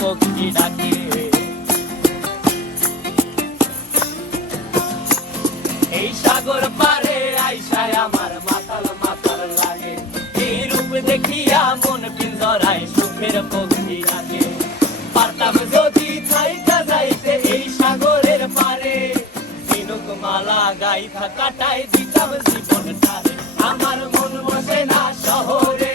পক্ষী ডাকে। এই সাগর পারে আইসায় আমার মাতাল মাতাল লাগে, এই রূপ দেখিয়া মন পিঞ্জরায় সুখের পক্ষী ডাকে। পারতাম যদি থাইকা যাইতে এই সাগরের পারে, ঝিনুক মালা গাইথা কাটাই দিতাম জীবনটারে। আমার মন বসে না শহরে,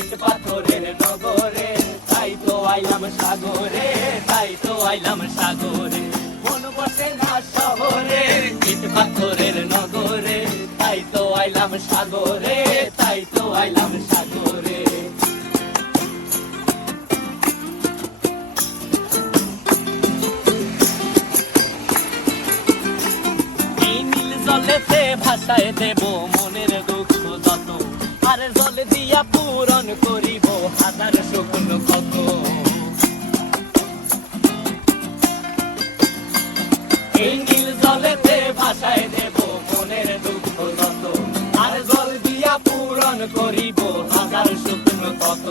ইট পাথরের নগরে, তাই তো আইলাম সাগরে, তাই তো আইলাম সাগরে। মন বসে না শহরে, ইট পাথরের নগরে, তাই তো আইলাম সাগরে, তাই তো আইলাম সাগরে। জলেতে ভাসায় দেব মনের দুঃখ যত, আর জল দিয়া পূরণ করিব হাজার শুকনো ক্ষত। এই নীল জলেতে ভাসায় দেব মনের দুঃখ যত, আর জল দিয়া পূরণ করিব হাজার শুকনো ক্ষত।